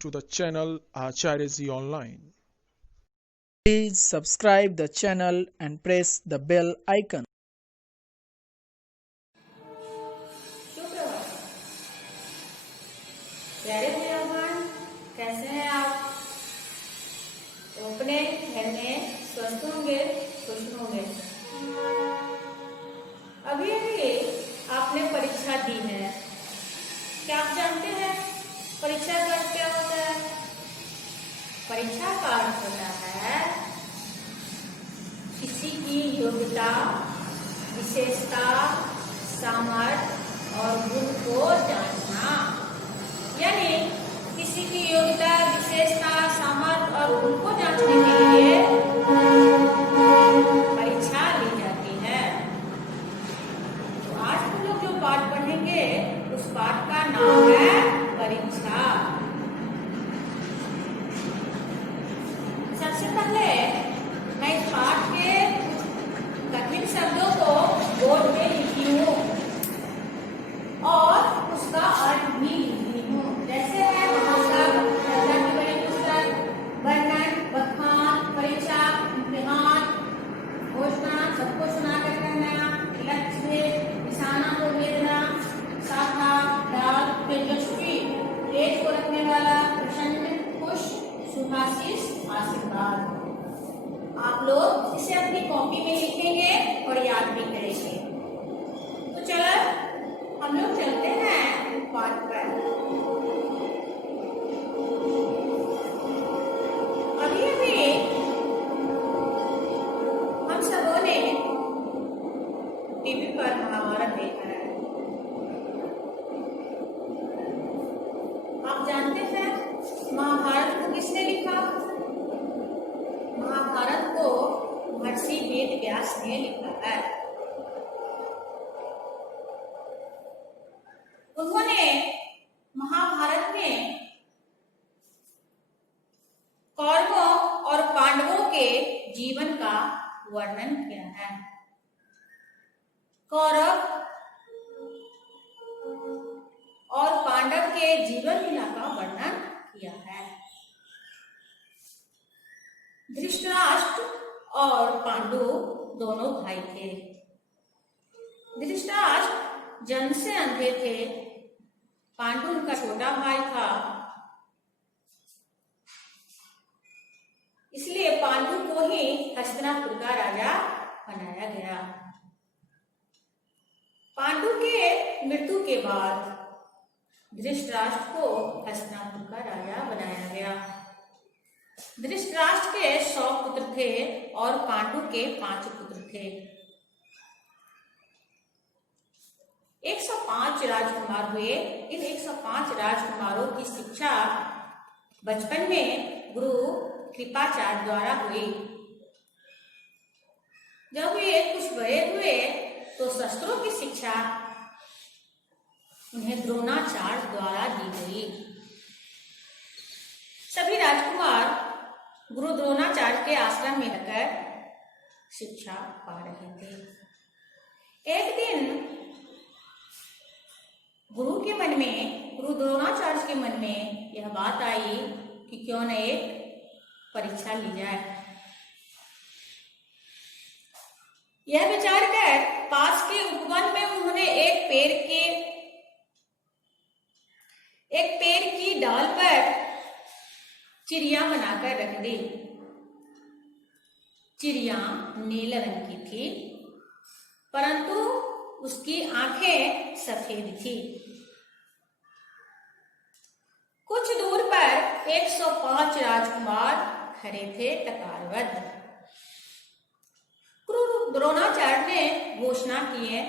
to the channel Acharya Ji Online. Please subscribe the channel and press the bell icon. सुप्रभात प्यारे मेहमान, कैसे हैं आप? तो अपने घर में स्वस्थ होंगे, खुश होंगे। अभी अभी आपने परीक्षा दी है। क्या आप जानते हैं परीक्षा का अर्थ क्या होता है? परीक्षा का अर्थ होता है किसी की योग्यता, विशेषता, सामर्थ्य और गुण को जानना। यानी किसी की योग्यता, विशेषता, सामर्थ्य और गुण को जांचने के लिए परीक्षा ली जाती है। तो आज हम लोग जो पाठ पढ़ेंगे उस पाठ का नाम है परीक्षा। सबसे पहले मैं इस पाठ के कठिन शब्दों को बोर्ड में लिखी हूँ और उसका अर्थ भी लिखी हूँ। जैसे है महाशब्द, चर्चा की बड़ी पुस्तक, वर्णन, बखान, परीक्षा, इम्तिहान, घोषणा, सबको सुनाकर कहना, लक्ष्य, निशाना को भेजना, शाखा, डाल, तेजस्वी, तेज को रखने वाला, प्रसन्न, खुश, सुभाषिस, आशीर्वाद। आप लोग इसे अपनी कॉपी में लिखेंगे और याद भी करेंगे। तो चलो हम लोग चलते हैं पाठ पर। अभी अभी हम सबों ने टीवी पर महाभारत देखा है। आप जानते हैं महाभारत को किसने लिखा? महाभारत को महर्षि वेद व्यास ने लिखा है। उन्होंने महाभारत में कौरवों और पांडवों के जीवन का वर्णन किया है। कौरव और पांडव के जीवन लीला का वर्णन किया है। धृतराष्ट्र और पांडु दोनों भाई थे। धृतराष्ट्र जन्म से अंधे थे। पांडु उनका छोटा भाई था, इसलिए पांडु को ही हस्तिनापुर का राजा बनाया गया। पांडु के मृत्यु के बाद धृतराष्ट्र को हस्तिनापुर का राजा बनाया गया। धृतराष्ट्र के 100 पुत्र थे और पांडु के 5 पुत्र थे। 105 राजकुमार हुए। इन 105 राजकुमारों की शिक्षा बचपन में गुरु कृपाचार्य द्वारा हुई। जब वे कुछ बड़े हुए तो शस्त्रों की शिक्षा उन्हें द्रोणाचार्य द्वारा दी गई। सभी राजकुमार गुरु द्रोणाचार्य के आश्रम में रहकर शिक्षा पा रहे थे। एक दिन गुरु द्रोणाचार्य के मन में यह बात आई कि क्यों न एक परीक्षा ली जाए। यह विचार कर पास के उपवन में उन्होंने एक पेड़ की डाल पर चिड़िया बनाकर रख दी। चिड़िया नीले रंग की थी, परंतु उसकी आंखें सफेद थी। कुछ दूर पर 105 राजकुमार खड़े थे कतारबद्ध। गुरु द्रोणाचार्य ने घोषणा की है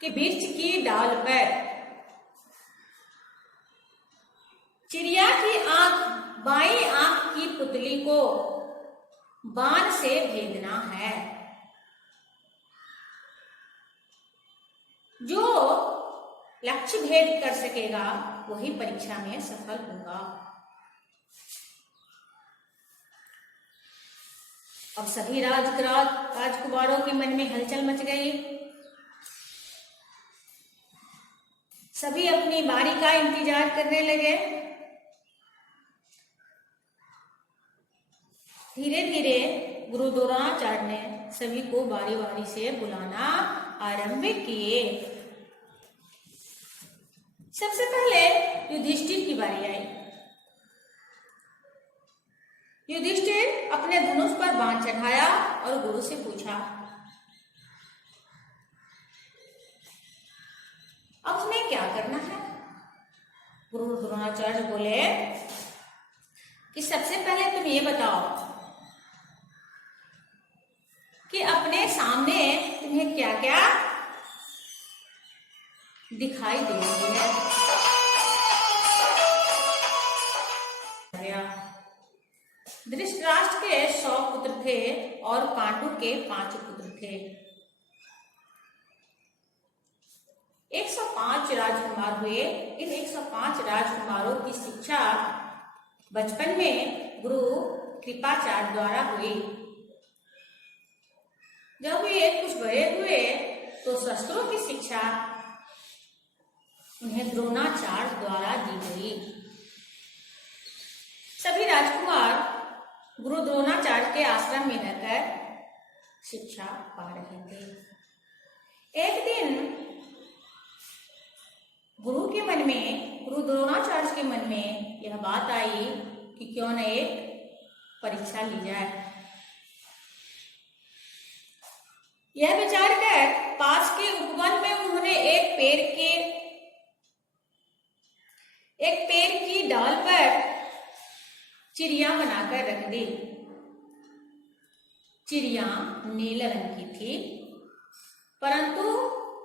कि वृक्ष की डाल पर चिड़िया की बाईं आंख की पुतली को बाण से भेदना है। जो लक्ष्य भेद कर सकेगा वही परीक्षा में सफल होगा। अब सभी राजकुमारों के मन में हलचल मच गई। सभी अपनी बारी का इंतजार करने लगे। धीरे धीरे गुरु द्रोणाचार्य ने सभी को बारी बारी से बुलाना आरंभ किए। सबसे पहले युधिष्ठिर की बारी आई। युधिष्ठिर अपने धनुष पर बाण चढ़ाया और गुरु से पूछा, अब तुम्हें क्या करना है? गुरु द्रोणाचार्य बोले कि सबसे पहले तुम ये बताओ कि अपने सामने तुम्हें क्या क्या दिखाई दे रही है। धृतराष्ट्र के 100 पुत्र थे और पांडु के 5 पुत्र थे। 105 राजकुमार हुए। इन 105 राजकुमारों की शिक्षा बचपन में गुरु कृपाचार्य द्वारा हुई। जब ये कुछ बड़े हुए तो शस्त्रों की शिक्षा उन्हें द्रोणाचार्य द्वारा दी गई। सभी राजकुमार गुरु द्रोणाचार्य के आश्रम में रहकर शिक्षा पा रहे थे। एक दिन गुरु द्रोणाचार्य के मन में यह बात आई कि क्यों न एक परीक्षा ली जाए। यह विचार कर पास के उपवन में उन्होंने एक पेड़ की डाल पर चिड़िया बनाकर रख दी। चिड़िया नीले रंग की थी, परंतु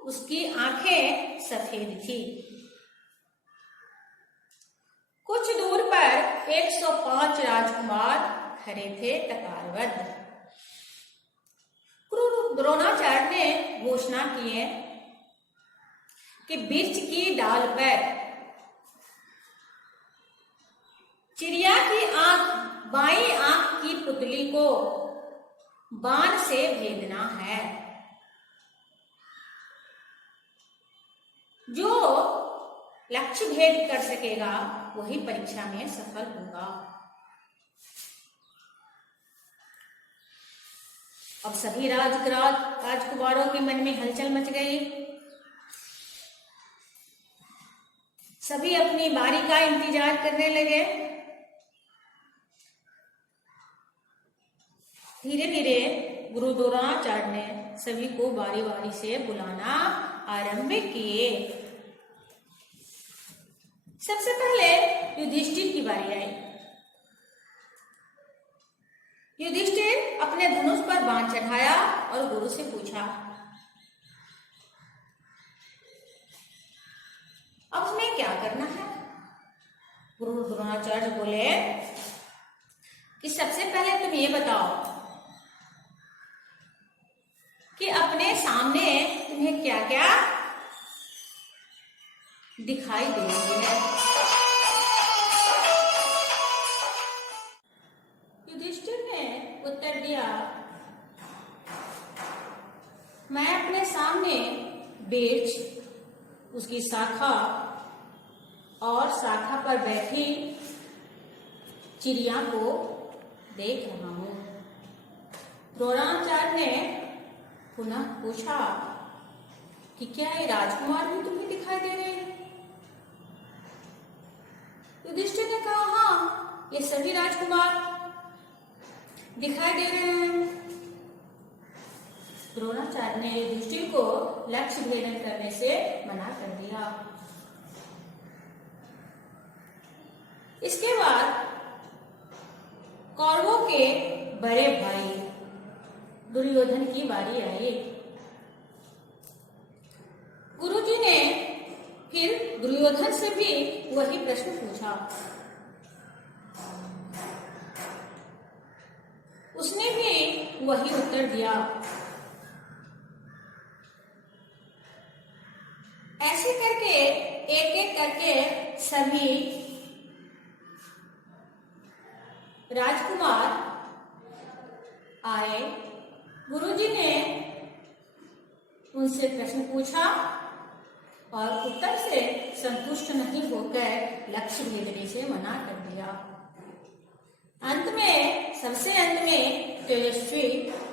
उसकी आंखें सफेद थी। कुछ दूर पर 105 राजकुमार खड़े थे कतारबद्ध। गुरु द्रोणाचार्य ने घोषणा की है कि वृक्ष की डाल पर चिड़िया की बाईं आंख की पुतली को बाण से भेदना है। जो लक्ष्य भेद कर सकेगा वही परीक्षा में सफल होगा। अब सभी राजकुमारों के मन में हलचल मच गई। सभी अपनी बारी का इंतजार करने लगे। धीरे धीरे गुरु द्रोणाचार्य ने सभी को बारी बारी से बुलाना आरंभ किए। सबसे पहले युधिष्ठिर की बारी आई। युधिष्ठिर अपने धनुष पर बाण चढ़ाया और गुरु से पूछा, अब तुम्हें क्या करना है? गुरु द्रोणाचार्य बोले कि सबसे पहले तुम ये बताओ कि अपने सामने तुम्हें क्या क्या दिखाई दे रही है। युधिष्ठिर ने उत्तर दिया, मैं अपने सामने वृक्ष, उसकी शाखा और शाखा पर बैठी चिड़िया को देख रहा हूं। द्रोणाचार्य ने पुनः पूछा कि क्या ये राजकुमार भी तुम्हें दिखाई दे रहे हैं? युधिष्ठिर ने कहा, हाँ, ये सभी राजकुमार दिखाई दे रहे हैं। द्रोणाचार्य ने युधिष्ठिर को लक्ष्य भेदन करने से मना कर दिया। इसके बाद कौरवों के बड़े भाई दुर्योधन की बारी आई। गुरुजी ने फिर दुर्योधन से भी वही प्रश्न पूछा। उसने भी वही उत्तर दिया। ऐसे करके एक एक करके सभी राजकुमार आए। गुरुजी ने उनसे प्रश्न पूछा और उत्तर से संतुष्ट नहीं होकर लक्ष्य भेदने से मना कर दिया। अंत में सबसे अंत में तेजस्वी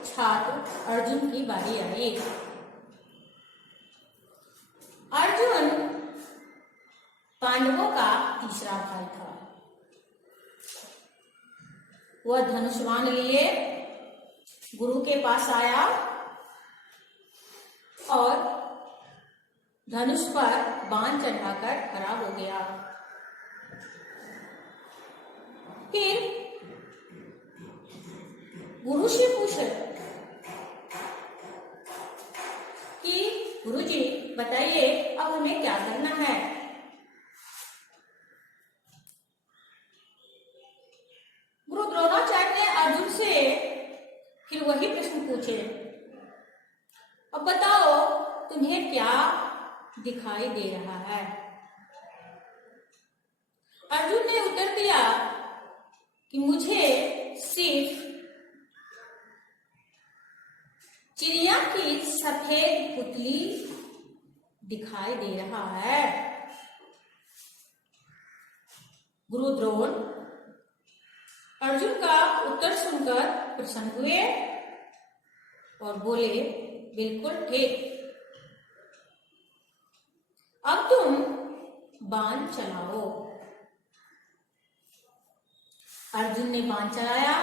छात्र अर्जुन की बारी आई। अर्जुन पांडवों का तीसरा भाई था। वह धनुष बाण लिए गुरु के पास आया और धनुष पर बाण चढ़ाकर खड़ा हो गया। फिर गुरु से पूछे कि गुरुजी बताइए अब हमें क्या करना है। गुरु द्रोणाचार्य ने अर्जुन से फिर वही प्रश्न पूछे, अब बताओ तुम्हें क्या दिखाई दे रहा है। अर्जुन ने उत्तर दिया कि मुझे सिर्फ चिड़िया की सफेद पुतली दिखाई दे रहा है। गुरु द्रोण अर्जुन का उत्तर सुनकर प्रसन्न हुए और बोले, बिल्कुल ठीक, अब तुम बाण चलाओ। अर्जुन ने बाण चलाया।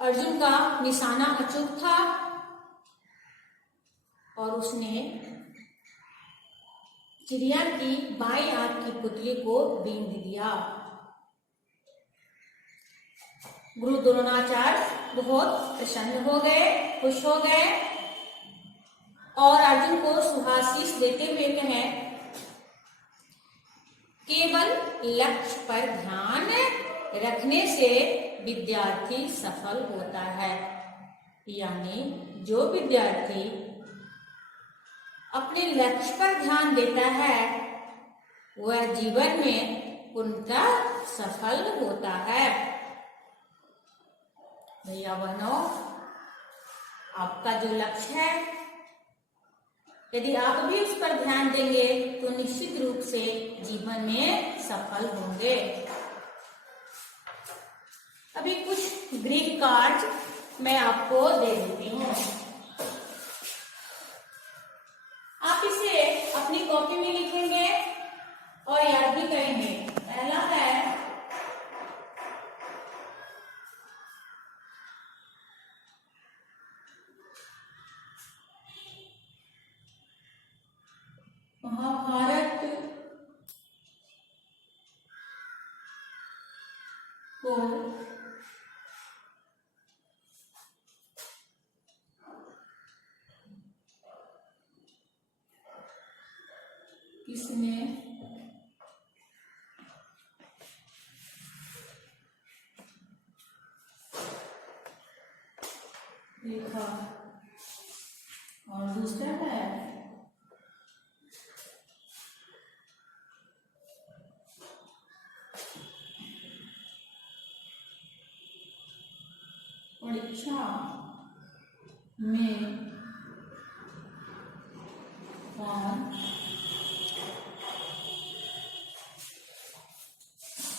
अर्जुन का निशाना अचूक था और उसने चिड़िया की बाईं आंख की पुतली को बींध दिया। गुरु द्रोणाचार्य बहुत प्रसन्न हो गए, खुश हो गए और अर्जुन को शुभाशीष देते हुए कहे, केवल लक्ष्य पर ध्यान रखने से विद्यार्थी सफल होता है। यानी जो विद्यार्थी अपने लक्ष्य पर ध्यान देता है वह जीवन में पूर्णतः सफल होता है। भैया बहनों, आपका जो लक्ष्य है यदि आप भी उस पर ध्यान देंगे तो निश्चित रूप से जीवन में सफल होंगे। अभी कुछ गृह कार्य मैं आपको दे देती हूँ। आप इसे अपनी कॉपी में लिखेंगे और याद भी करेंगे। पहला है महाभारत को किसने लिखा। और दूसरा है परीक्षा में कौन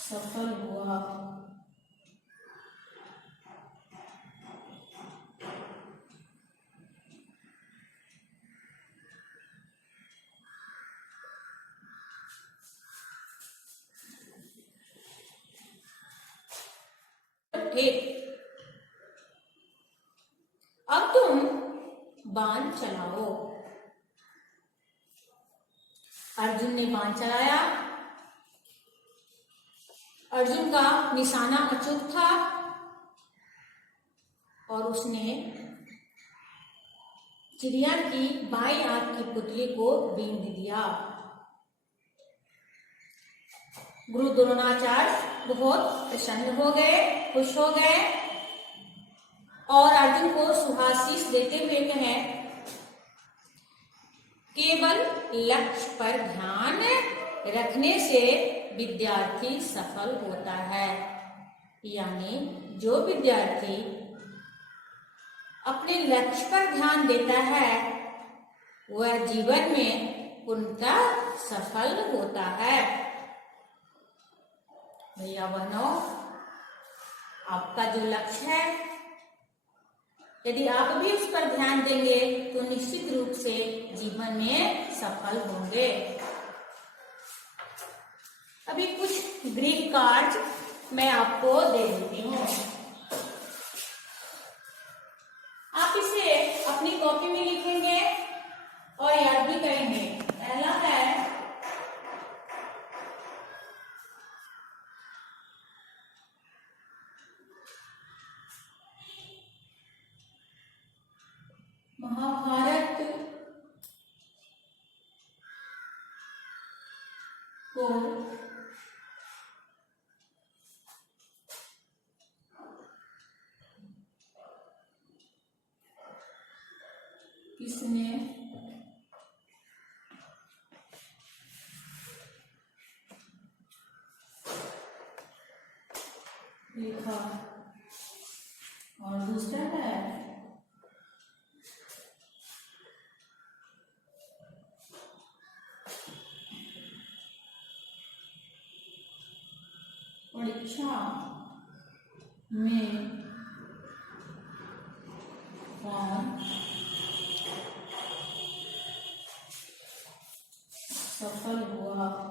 सफल हुआ। ठीक, अब तुम बाण चलाओ। अर्जुन ने बाण चलाया। अर्जुन का निशाना अचूक था और उसने चिड़िया की बाईं आंख की पुतली को बींध दिया। गुरु द्रोणाचार्य बहुत प्रसन्न हो गए, खुश हो गए और अर्जुन को शुभाशीष देते हुए कहे, केवल लक्ष्य पर ध्यान रखने से विद्यार्थी सफल होता है। यानी जो विद्यार्थी अपने लक्ष्य पर ध्यान देता है वह जीवन में पूर्णतः सफल होता है। भैया बहनों, आपका जो लक्ष्य है, यदि आप भी उस पर ध्यान देंगे तो निश्चित रूप से जीवन में सफल होंगे। अभी कुछ ग्रीक कार्ड मैं आपको दे देती हूँ, आप इसे अपनी कॉपी में लिखेंगे और याद भी करेंगे। पहला है महाभारत को किसने लिखा, और दूसरा है परीक्षा में कौन सफल हुआ।